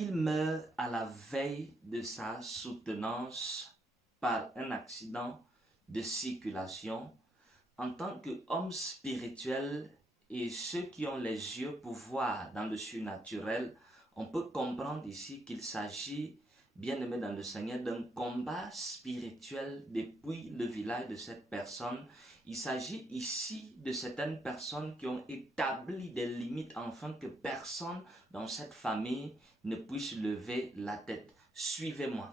Il meurt à la veille de sa soutenance par un accident de circulation. En tant qu'homme spirituel et ceux qui ont les yeux pour voir dans le surnaturel, on peut comprendre ici qu'il s'agit, bien aimé dans le Seigneur, d'un combat spirituel depuis le village de cette personne. Il s'agit ici de certaines personnes qui ont établi des limites afin que personne dans cette famille ne puisse lever la tête. Suivez-moi.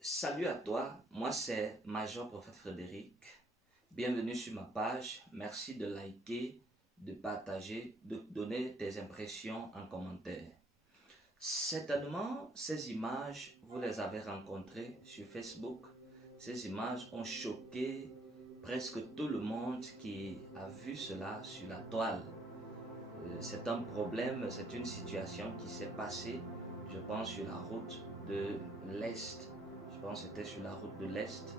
Salut à toi, moi c'est Major Prophète Frédéric. Bienvenue sur ma page. Merci de liker, de partager, de donner tes impressions en commentaire. Certainement, ces images, vous les avez rencontrées sur Facebook. Ces images ont choqué presque tout le monde qui a vu cela sur la toile. C'est un problème, c'est une situation qui s'est passée, je pense, sur la route de l'Est. Je pense que c'était sur la route de l'Est.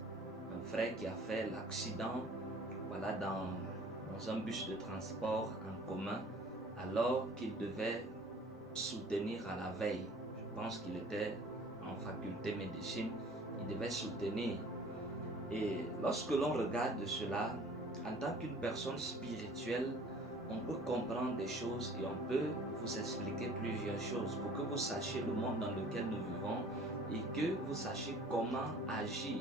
Un frère qui a fait l'accident dans un bus de transport en commun alors qu'il devait soutenir à la veille. Je pense qu'il était en faculté médecine. Il devait soutenir. Et lorsque l'on regarde cela, en tant qu'une personne spirituelle, on peut comprendre des choses et on peut vous expliquer plusieurs choses pour que vous sachiez le monde dans lequel nous vivons et que vous sachiez comment agir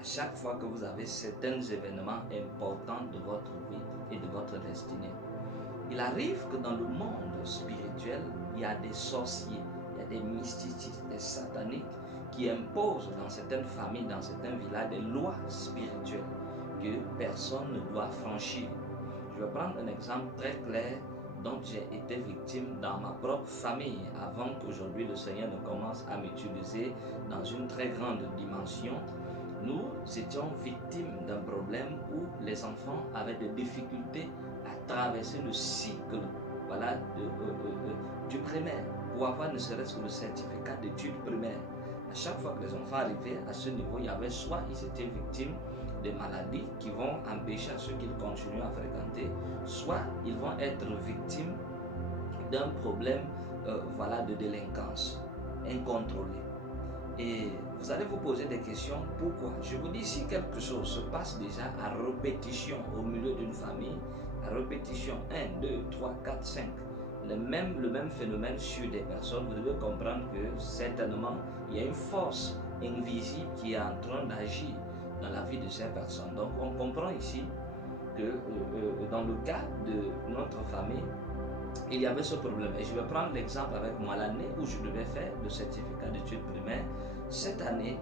à chaque fois que vous avez certains événements importants de votre vie et de votre destinée. Il arrive que dans le monde spirituel, il y a des sorciers, il y a des mysticistes, des sataniques qui imposent dans certaines familles, dans certains villages, des lois spirituelles que personne ne doit franchir. Je vais prendre un exemple très clair dont j'ai été victime dans ma propre famille avant qu'aujourd'hui le Seigneur ne commence à m'utiliser dans une très grande dimension. Nous étions victimes d'un problème où les enfants avaient des difficultés à traverser le cycle du primaire pour avoir ne serait-ce que le certificat d'études primaires. À chaque fois que les enfants arrivaient à ce niveau, il y avait soit ils étaient victimes de maladies qui vont empêcher à ceux qu'ils continuent à fréquenter, soit ils vont être victimes d'un problème de délinquance incontrôlée. Et vous allez vous poser des questions, pourquoi? Je vous dis, si quelque chose se passe déjà à répétition au milieu d'une famille, à répétition 1, 2, 3, 4, 5, le même phénomène sur des personnes, vous devez comprendre que certainement il y a une force invisible qui est en train d'agir dans la vie de ces personnes. Donc on comprend ici que dans le cas de notre famille, il y avait ce problème. Et je vais prendre l'exemple avec moi, l'année où je devais faire le certificat d'études primaires. Cette année,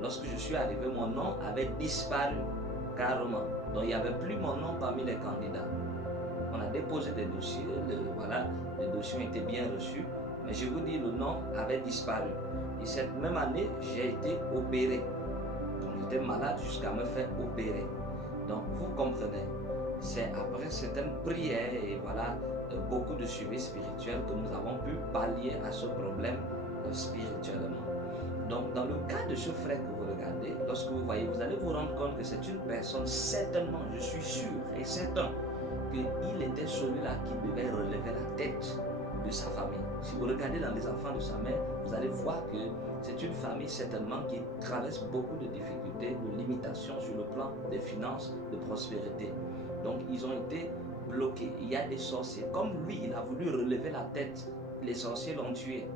lorsque je suis arrivé, mon nom avait disparu carrément. Donc il n'y avait plus mon nom parmi les candidats. On a déposé des dossiers, les dossiers ont été bien reçus, mais je vous dis, le nom avait disparu. Et cette même année, j'ai été opéré. Donc j'étais malade jusqu'à me faire opérer. Donc vous comprenez, c'est après certaines prières et beaucoup de suivi spirituel que nous avons pu pallier à ce problème spirituellement. Donc dans le cas de ce frère que vous regardez, lorsque vous voyez, vous allez vous rendre compte que c'est une personne, certainement, je suis sûr et certain, qu'il était celui-là qui devait relever la tête de sa famille. Si vous regardez dans les enfants de sa mère, vous allez voir que c'est une famille certainement qui traverse beaucoup de difficultés, de limitations sur le plan des finances, de prospérité. Donc ils ont été bloqués. Il y a des sorciers. Comme lui, il a voulu relever la tête, les sorciers l'ont tué.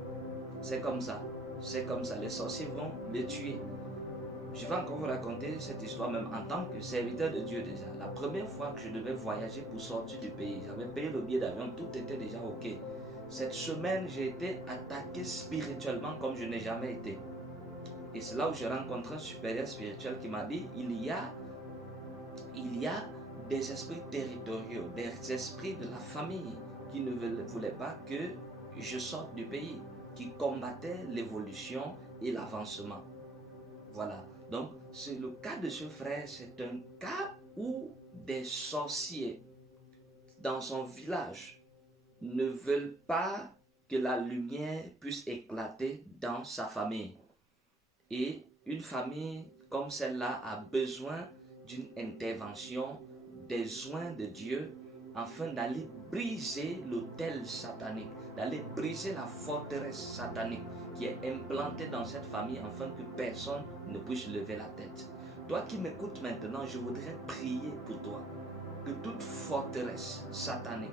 C'est comme ça. C'est comme ça. Les sorciers vont le tuer. Je vais encore vous raconter cette histoire même en tant que serviteur de Dieu déjà. La première fois que je devais voyager pour sortir du pays, j'avais payé le billet d'avion, tout était déjà ok. Cette semaine, j'ai été attaqué spirituellement comme je n'ai jamais été. Et c'est là où j'ai rencontré un supérieur spirituel qui m'a dit, il y a des esprits territoriaux, des esprits de la famille qui ne voulaient pas que je sorte du pays, qui combattaient l'évolution et l'avancement. Voilà. Donc, c'est le cas de ce frère, c'est un cas où des sorciers dans son village ne veulent pas que la lumière puisse éclater dans sa famille. Et une famille comme celle-là a besoin d'une intervention, des soins de Dieu, afin d'aller briser l'autel satanique, d'aller briser la forteresse satanique qui est implantée dans cette famille, afin que personne ne puisse lever la tête. Toi qui m'écoutes maintenant, je voudrais prier pour toi, que toute forteresse satanique,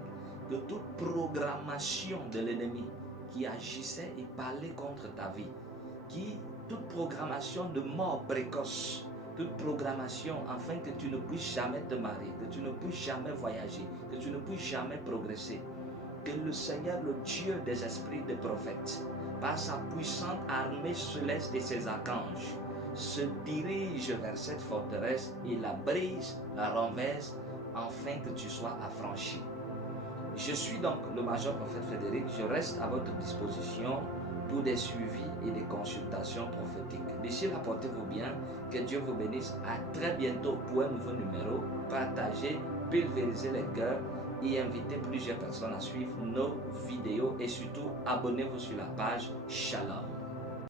que toute programmation de l'ennemi qui agissait et parlait contre ta vie, toute programmation de mort précoce, toute programmation afin que tu ne puisses jamais te marier, que tu ne puisses jamais voyager, que tu ne puisses jamais progresser, que le Seigneur, le Dieu des esprits des prophètes, par sa puissante armée céleste et ses archanges, se dirige vers cette forteresse et la brise, la renverse, afin que tu sois affranchi. Je suis donc le major prophète Frédéric, je reste à votre disposition pour des suivis et des consultations prophétiques. D'ici là, portez-vous bien, que Dieu vous bénisse. À très bientôt pour un nouveau numéro. Partagez, pulvérisez les cœurs et invitez plusieurs personnes à suivre nos vidéos et surtout abonnez-vous sur la page. Shalom.